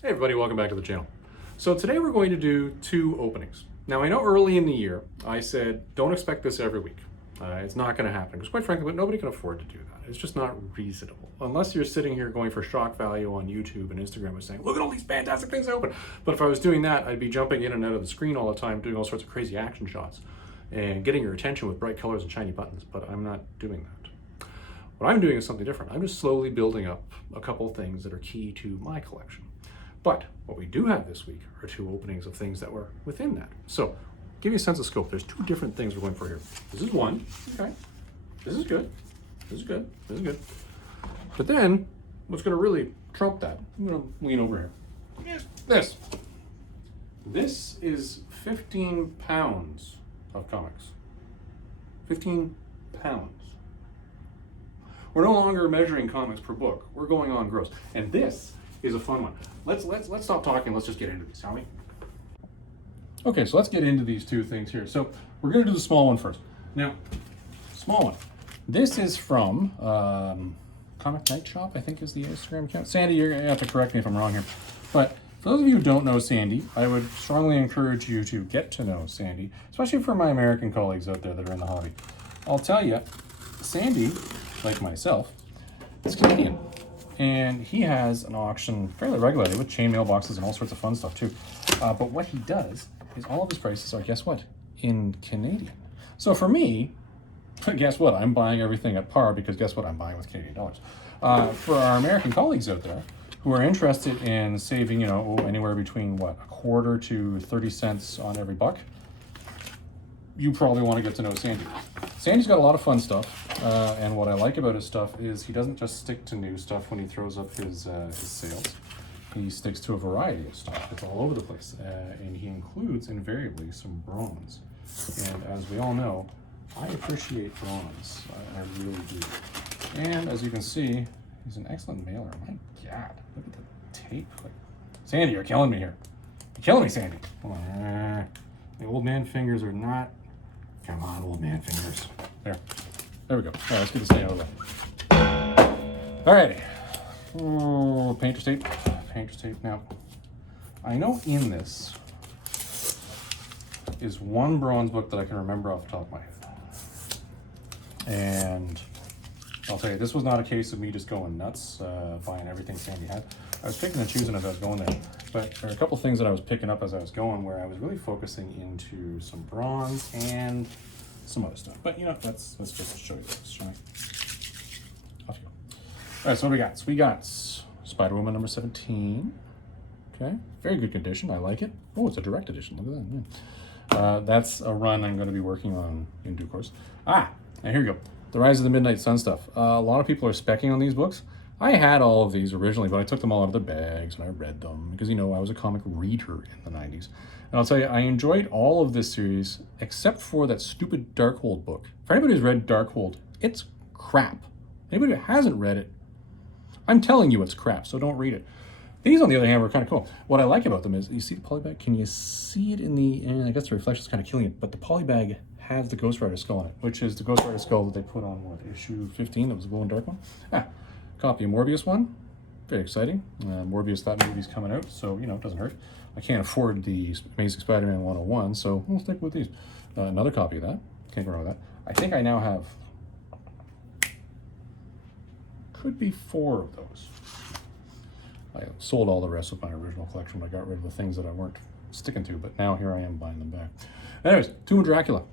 Hey everybody, welcome back to the channel. So today we're going to do two openings. Now I know early in the year I said don't expect this every week. It's not going to happen because quite frankly nobody can afford to do that. It's just not reasonable. Unless you're sitting here going for shock value on YouTube and Instagram and saying look at all these fantastic things I open. But if I was doing that I'd be jumping in and out of the screen all the time doing all sorts of crazy action shots and getting your attention with bright colors and shiny buttons, but I'm not doing that. What I'm doing is something different. I'm just slowly building up a couple of things that are key to my collection. But what we do have this week are two openings of things that were within that. So, give you a sense of scope. There's two different things we're going for here. This is one, okay. This is good. This is good. This is good. But then, what's going to really trump that? I'm going to lean over here. This. This is 15 pounds of comics. 15 pounds. We're no longer measuring comics per book. We're going on gross. And this is a fun one. Let's stop talking. Let's just get into these, shall we? Okay, so let's get into these two things here. So we're going to do the small one first. Now, small one. This is from Comic Night Shop, I think is the Instagram account. Sandy, you're going to have to correct me if I'm wrong here. But for those of you who don't know Sandy, I would strongly encourage you to get to know Sandy, especially for my American colleagues out there that are in the hobby. I'll tell you, Sandy, like myself, is Canadian. And he has an auction fairly regularly with chain mail boxes and all sorts of fun stuff too. But what he does is all of his prices are, guess what? In Canadian. So for me, guess what? I'm buying everything at par because guess what? I'm buying with Canadian dollars. For our American colleagues out there who are interested in saving, anywhere between what, a quarter to 30 cents on every buck, you probably want to get to know Sandy. Sandy's got a lot of fun stuff, and what I like about his stuff is he doesn't just stick to new stuff when he throws up his sales. He sticks to a variety of stuff. It's all over the place, and he includes invariably some bronze. And as we all know, I appreciate bronze. I really do. And as you can see, he's an excellent mailer. My God, look at the tape. Sandy, you're killing me here. You're killing me, Sandy. Come on. The old man fingers are not. Come on, old man fingers. There we go. All right, let's get this thing out of the way. Alrighty. Oh, painter's tape. Painter's tape. Now, I know in this is one bronze book that I can remember off the top of my head. And I'll tell you, this was not a case of me just going nuts, buying everything Sandy had. I was picking and choosing as I was going there. But there are a couple things that I was picking up as I was going where I was really focusing into some bronze and some other stuff. But let's just show you this, shall we? Off you go. All right, so what do we got? So we got Spider-Woman number 17. Okay, very good condition. I like it. Oh, it's a direct edition. Look at that. Yeah. That's a run I'm going to be working on in due course. And here we go. The Rise of the Midnight Sun stuff. A lot of people are speccing on these books. I had all of these originally, but I took them all out of their bags and I read them because, I was a comic reader in the 90s. And I'll tell you, I enjoyed all of this series except for that stupid Darkhold book. For anybody who's read Darkhold, it's crap. Anybody who hasn't read it, I'm telling you it's crap, so don't read it. These, on the other hand, were kind of cool. What I like about them is, you see the polybag? Can you see it in the, I guess the reflection is kind of killing it, but the polybag has the Ghost Rider skull on it, which is the Ghost Rider skull that they put on, issue 15, that was the glow and dark one? Copy of Morbius one, very exciting. Morbius, that movie's coming out, so, it doesn't hurt. I can't afford the Amazing Spider-Man 101, so we'll stick with these. Another copy of that, can't go wrong with that. I think I now have, could be 4 of those. I sold all the rest of my original collection. I got rid of the things that I weren't sticking to, but now here I am buying them back. Anyways, Tomb of Dracula.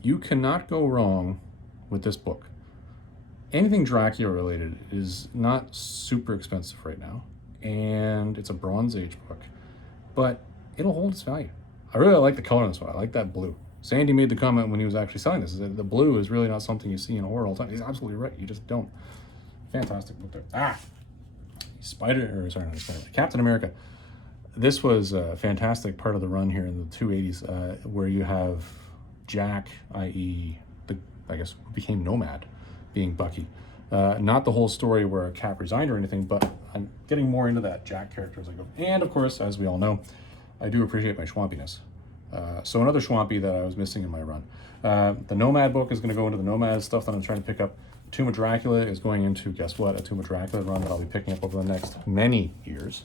You cannot go wrong with this book. Anything Dracula related is not super expensive right now, and it's a Bronze Age book, but it'll hold its value. I really like the color in this one. I like that blue. Sandy made the comment when he was actually selling this, that the blue is really not something you see in horror all the time. He's absolutely right. You just don't. Fantastic book there. Captain America. This was a fantastic part of the run here in the 280s, where you have Jack, i.e., I guess who became Nomad, being Bucky. Not the whole story where Cap resigned or anything, but I'm getting more into that Jack character as I go. And of course, as we all know, I do appreciate my schwampiness. So another schwampy that I was missing in my run. The Nomad book is going to go into the Nomad stuff that I'm trying to pick up. Tomb of Dracula is going into, guess what, a Tomb of Dracula run that I'll be picking up over the next many years.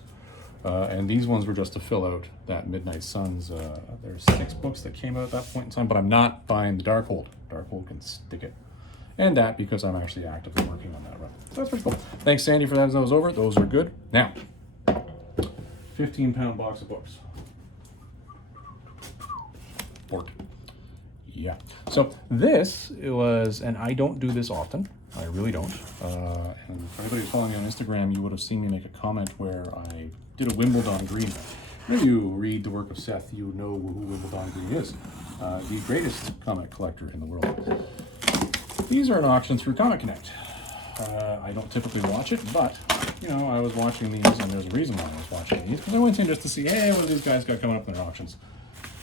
And these ones were just to fill out that Midnight Suns. There's 6 books that came out at that point in time, but I'm not buying the Darkhold. Darkhold can stick it. And that because I'm actually actively working on that run. So that's pretty cool. Thanks, Sandy, for having those over. Those are good. Now, 15-pound box of books. Port. Yeah. So this was, and I don't do this often. I really don't. And for anybody who's following me on Instagram, you would have seen me make a comment where I did a Wimbledon Green. When you read the work of Seth, you know who Wimbledon Green is. The greatest comic collector in the world. These are an auction through Comic Connect. I don't typically watch it, but, you know, I was watching these, and there's a reason why I was watching these, because I went in just to see, hey, what these guys got coming up in their auctions.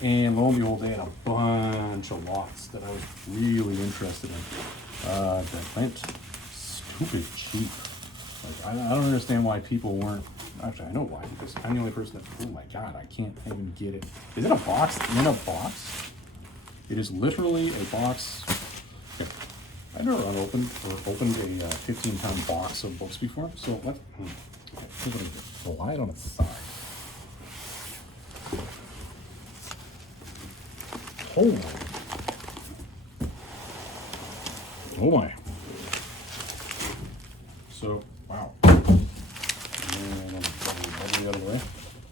And lo and behold, they had a bunch of lots that I was really interested in that went stupid cheap. Like, I don't understand why people weren't, actually I know why, because I'm the only person that, oh my god, I can't even get it. Is it a box in a box? It is literally a box. Okay. I've never unopened or opened a 15-pound box of books before, so let's, okay, here's what I do. I'll lie it on its side. Holy. Oh my. So, wow. And the other way.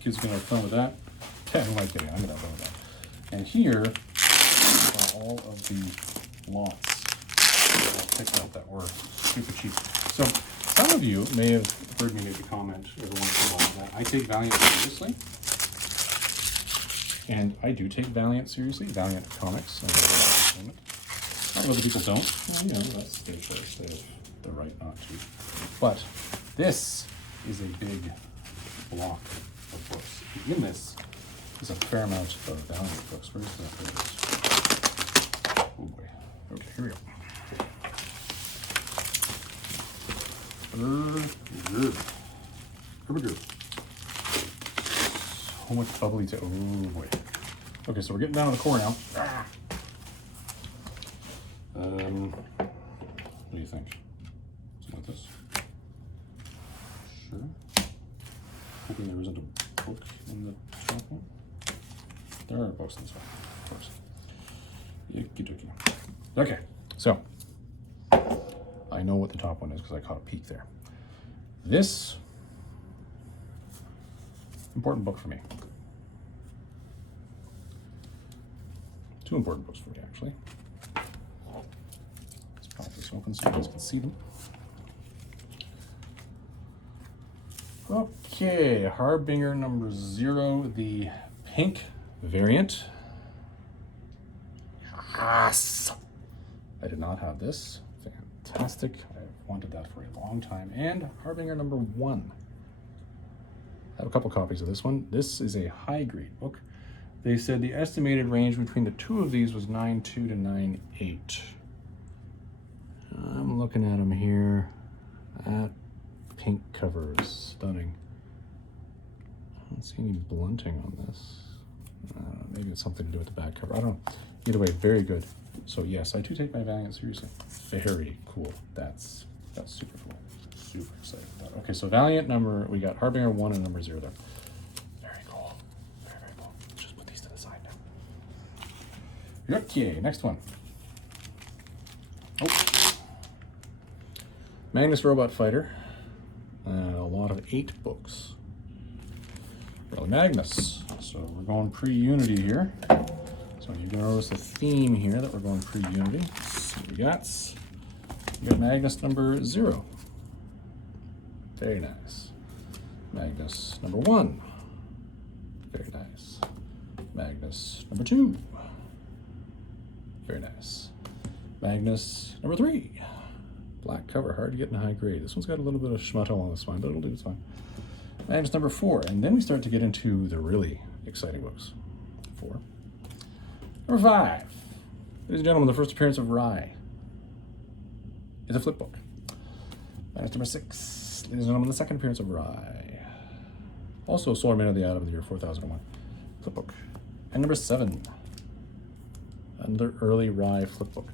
Kids gonna have fun with that. Yeah, who am I kidding? I'm gonna have fun with that. And here are all of the lots that I picked out that were super cheap. So, some of you may have heard me make a comment every once in a while that I take Valiant seriously. And I do take Valiant seriously, Valiant Comics. A lot of other people don't. Well, you know, that's their choice. They have the right not to. But this is a big block of books. In this is a fair amount of Valiant books. Where's that? Oh boy. Okay, here we go. So much bubbly to, oh boy. Okay, so we're getting down to the core now. What do you think? Something like this? Sure. Hoping there isn't a book in the top one. There are books in this one, of course. Yicky-dicky. Okay, so I know what the top one is because I caught a peek there. This important book for me. 2 important books for me, actually. Let's pop this open so you guys can see them. Okay, Harbinger number 0, the pink variant. Yes! I did not have this. Fantastic. I've wanted that for a long time. And Harbinger number 1. I have a couple copies of this one. This is a high grade book. They said the estimated range between the 2 of these was 9.2 to 9.8. I'm looking at them here. That pink cover is stunning. I don't see any blunting on this. Maybe it's something to do with the back cover. I don't know. Either way, very good. So yes, I do take my Valiant seriously. Very cool. That's super cool. Super excited about that. Okay, so Valiant number, we got Harbinger 1 and number 0 there. Very cool. Very, very cool. Just put these to the side now. Okay, next one. Oh. Magnus Robot Fighter. A lot of 8 books. Early Magnus. So we're going pre-Unity here. So you're going to notice a theme here that we're going pre-Unity. So we got Magnus number 0. Very nice. Magnus number 1. Very nice. Magnus number 2. Very nice. Magnus number 3. Black cover, hard to get in high grade. This one's got a little bit of schmutto on this one, but it'll do its fine. Magnus number 4, and then we start to get into the really exciting books. 4. Number 5. Ladies and gentlemen, the first appearance of Rye. It's a flip book. Magnus number 6. Ladies and gentlemen, the second appearance of Rye. Also Solar Man of the Atom of the year 4001. Flip book. And number 7. Another early Rye flip book.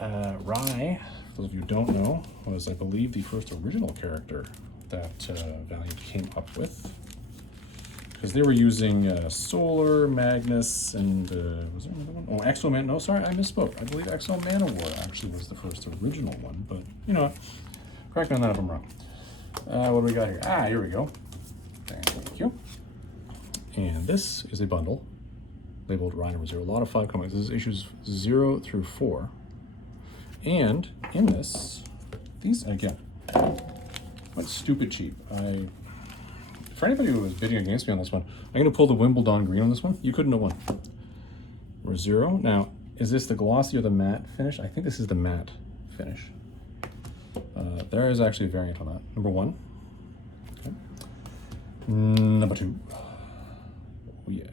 Rye, for those of you who don't know, was, I believe, the first original character that Valiant came up with. because they were using Solar, Magnus, and was there another one? Oh, Exo Man. No, sorry, I misspoke. I believe Exo Manowar actually was the first original one, but you know what? Correct me on that if I'm wrong. What do we got here? Ah, here we go. Thank you. And this is a bundle labeled Rhino number 0. A lot of 5 comics. This is issues 0 through 4. And in this, these again, what stupid cheap. For anybody who was bidding against me on this one, I'm going to pull the Wimbledon green on this one. You couldn't have won. Number 0. Now, is this the glossy or the matte finish? I think this is the matte finish. There is actually a variant on that. Number 1. Okay. Number 2. Oh, yeah.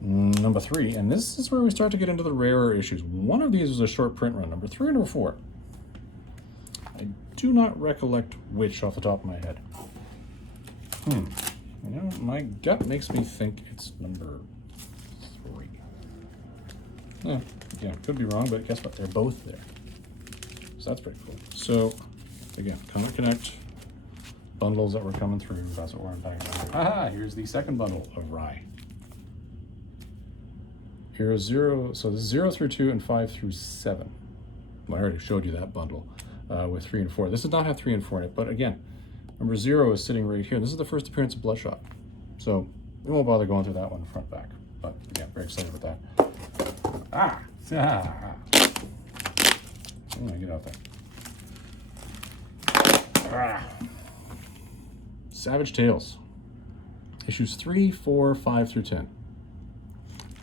Number 3, and this is where we start to get into the rarer issues. One of these was a short print run. Number 3 and number 4. I do not recollect which off the top of my head. You know, my gut makes me think it's number 3. Yeah, could be wrong, but guess what? They're both there. So that's pretty cool. So, again, Comic Connect bundles that were coming through. That's what we're unpacking. Aha! Here's the second bundle of Rye. Here's 0. So this is 0 through 2 and 5 through 7. Well, I already showed you that bundle with 3 and 4. This does not have 3 and 4 in it, but again, number 0 is sitting right here. This is the first appearance of Bloodshot. So we won't bother going through that one front back. But again, very excited about that. Oh, get out there. Savage Tales. Issues 3, 4, 5 through 10.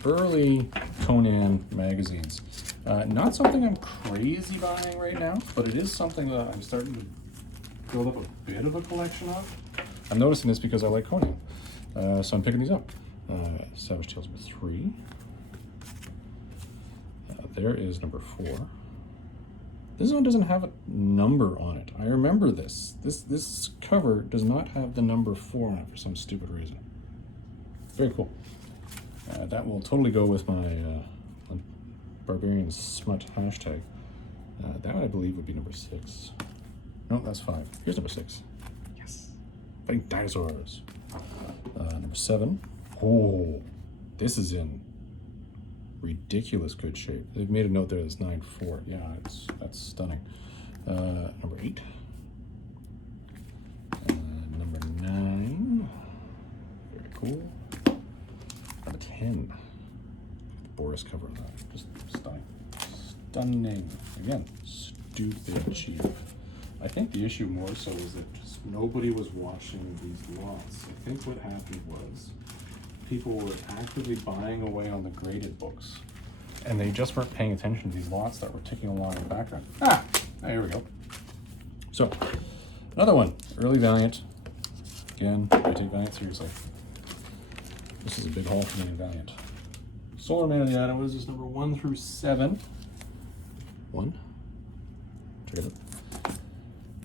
Early Conan magazines. Not something I'm crazy buying right now, but it is something that I'm starting to build up a bit of a collection of. I'm noticing this because I like Conan, so I'm picking these up. Savage Tales number 3. There is number 4. This one doesn't have a number on it. I remember this. This cover does not have the number 4 on it for some stupid reason. Very cool. That will totally go with my BarbarianSmut hashtag. That I believe would be number 6. No, that's 5. Here's number 6. Yes. Fighting dinosaurs. Number 7. Oh, this is in ridiculous good shape. They've made a note there that's 9.4. Yeah, that's stunning. Number 8. Number 9. Very cool. Number 10. The Boris cover on that. Just stunning. Stunning. Again, stupid cheap. I think the issue more so is that just nobody was watching these lots. I think what happened was people were actively buying away on the graded books, and they just weren't paying attention to these lots that were ticking along in the background. Here we go. So, another one, early Valiant. Again, I take Valiant seriously. This is a big haul for me in Valiant. Solar Man of the Atom was number 1 through 7. 1. Check it out.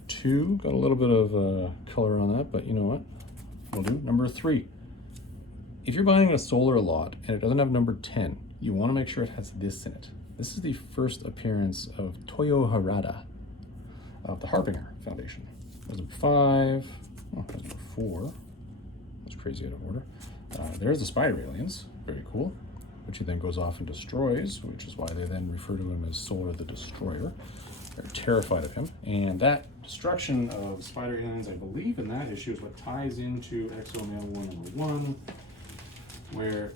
2, got a little bit of color on that, but you know what? We'll do number 3. If you're buying a Solar lot and it doesn't have number 10, you want to make sure it has this in it. This is the first appearance of Toyo Harada of the Harbinger Foundation. There's number 5. Oh, there's number 4. That's crazy out of order. There's the Spider Aliens. Very cool. Which he then goes off and destroys, which is why they then refer to him as Solar the Destroyer. They're terrified of him. And that destruction of Spider Aliens, I believe, in that issue is what ties into Exo Manowar number 1, where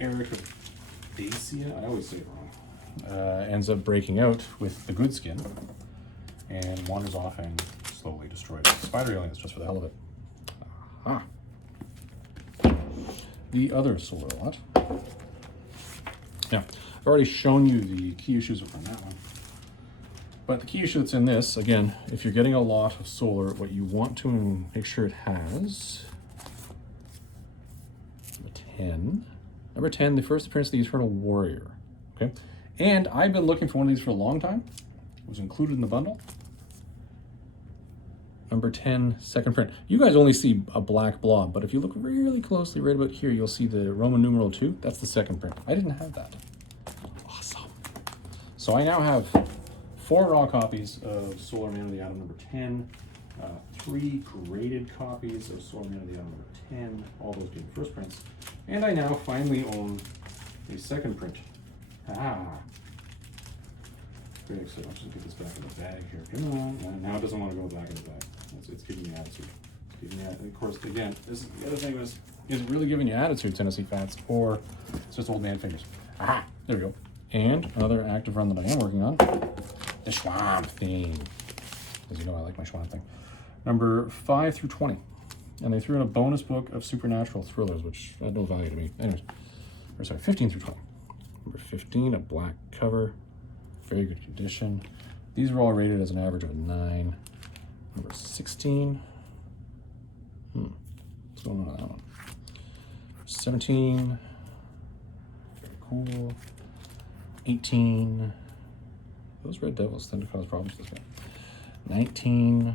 Eric of Dacia, I always say it wrong, ends up breaking out with the good skin and wanders off and slowly destroys Spider Aliens just for the hell of it. Aha. The other Solar lot. Now, I've already shown you the key issues from that one. But the key issue that's in this, again, if you're getting a lot of Solar, what you want to make sure it has, number 10. Number 10, the first appearance of the Eternal Warrior. Okay, and I've been looking for one of these for a long time. It was included in the bundle. Number 10, second print. You guys only see a black blob, but if you look really closely right about here, you'll see the Roman numeral 2. That's the second print. I didn't have that. Awesome. So I now have 4 raw copies of Solar Man of the Atom number 10, pre-graded copies of Sword Man of the Isle number 10, all those being first prints. And I now finally own a second print. Ah. Very excited. I'll just get this back in the bag here. Come on. Now it doesn't want to go back in the bag. It's giving me attitude. It's giving me, and of course, again, this is the other thing is it really giving you attitude, Tennessee Fats, or it's just old man fingers. Aha, there we go. And another active run that I am working on, the Schwab thing. As you know, I like my Schwab thing. Number 5 through 20. And they threw in a bonus book of supernatural thrillers, which had no value to me. Anyways, or sorry, 15 through 20. Number 15, a black cover. Very good condition. These were all rated as an average of a 9. Number 16. What's going on with that one? 17. Very cool. 18. Those red devils tend to cause problems this game. 19.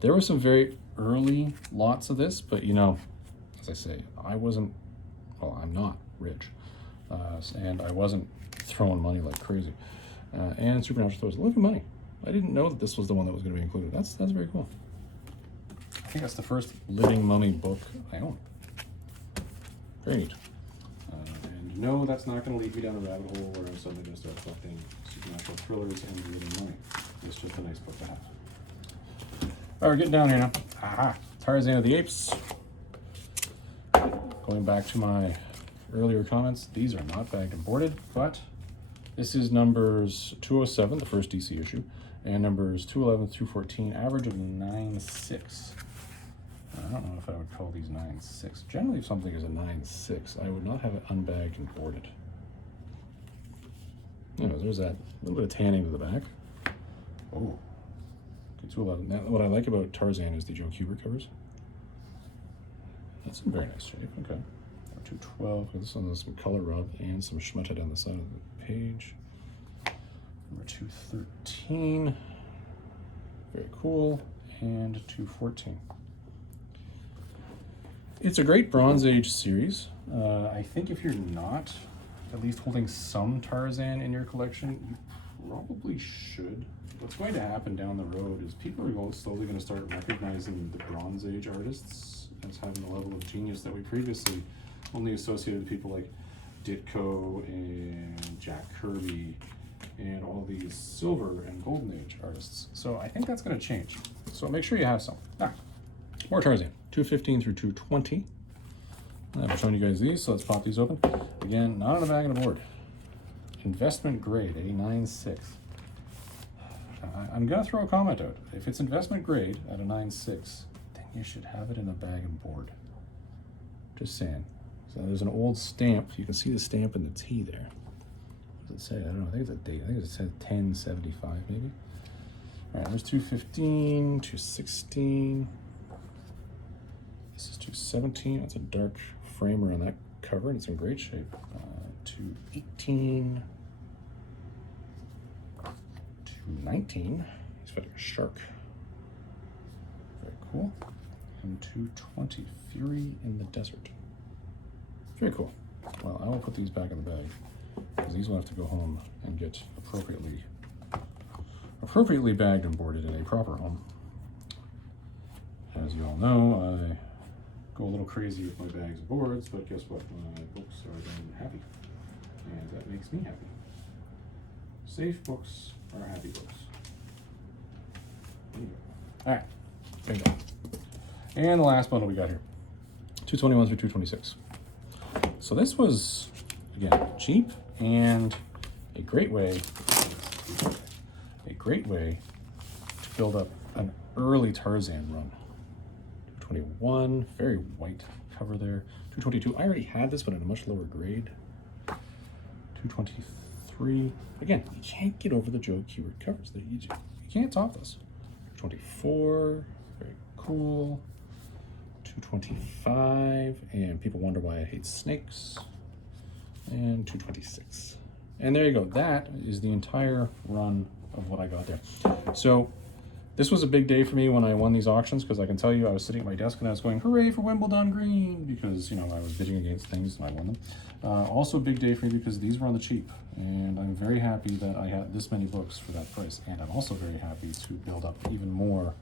There were some very early lots of this, but you know, as I say, I'm not rich. And I wasn't throwing money like crazy. And Supernatural Throws, living money. I didn't know that this was the one that was going to be included. That's very cool. I think that's the first living mummy book I own. Very neat. And no, that's not going to lead me down a rabbit hole where I'm suddenly going to start collecting supernatural thrillers and living mummy. It's just a nice book to have. All right, we're getting down here now. Aha, Tarzan of the Apes. Going back to my earlier comments, these are not bagged and boarded, but this is numbers 207, the first DC issue, and numbers 211 through 14, average of 9.6. I don't know if I would call these 9.6. Generally, if something is a 9.6, I would not have it unbagged and boarded. You know, there's that little bit of tanning to the back. Oh, okay, 211. Now, what I like about Tarzan is the Joe Kubert covers. That's in very nice shape. Okay. 212. This one has some color rub and some schmutta down the side of the page. Number 213. Very cool. And 214. It's a great Bronze Age series. I think if you're not at least holding some Tarzan in your collection, you probably should. What's going to happen down the road is people are slowly going to start recognizing the Bronze Age artists as having a level of genius that we previously only associated with people like Ditko and Jack Kirby and all these Silver and Golden Age artists. So I think that's going to change. So make sure you have some. More Tarzan. 215 through 220. I've shown you guys these, so let's pop these open. Again, not on a bag and a board. Investment grade, a 9.6. I'm going to throw a comment out. If it's investment grade at a 9.6, then you should have it in a bag and board. Just saying. So there's an old stamp. You can see the stamp in the T there. What does it say? I don't know. I think it's a date. I think it says 1075 maybe. All right, there's 215, 216. This is 217. It's a dark framer on that cover, and it's in great shape. 218. 219. He's fighting a shark. Very cool. And 220. Fury in the Desert. Very cool. Well, I will put these back in the bag because these will have to go home and get appropriately bagged and boarded in a proper home. As you all know, I go a little crazy with my bags and boards, but guess what? My books are then happy, and that makes me happy. Safe books are happy books. All right, bingo. And the last bundle we got here, 221 through 226. So this was, again, cheap and a great way to build up an early Tarzan run. 221, very white cover there. 222, I already had this, but at a much lower grade. 223, again, you can't get over the Joe Kubert covers. You can't top this. 224, very cool. 225, and people wonder why I hate snakes. And 226. And there you go. That is the entire run of what I got there. So this was a big day for me when I won these auctions, because I can tell you I was sitting at my desk and I was going, hooray for Wimbledon Green, because, you know, I was bidding against things and I won them. Also a big day for me because these were on the cheap, and I'm very happy that I had this many books for that price, and I'm also very happy to build up even more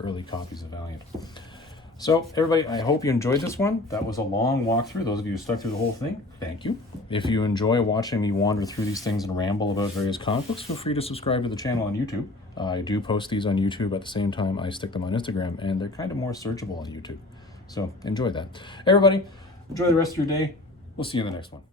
early copies of Valiant. So everybody, I hope you enjoyed this one. That was a long walkthrough. Those of you who stuck through the whole thing, thank you. If you enjoy watching me wander through these things and ramble about various comic books, feel free to subscribe to the channel on YouTube. I do post these on YouTube at the same time I stick them on Instagram, and they're kind of more searchable on YouTube. So enjoy that. Everybody, enjoy the rest of your day. We'll see you in the next one.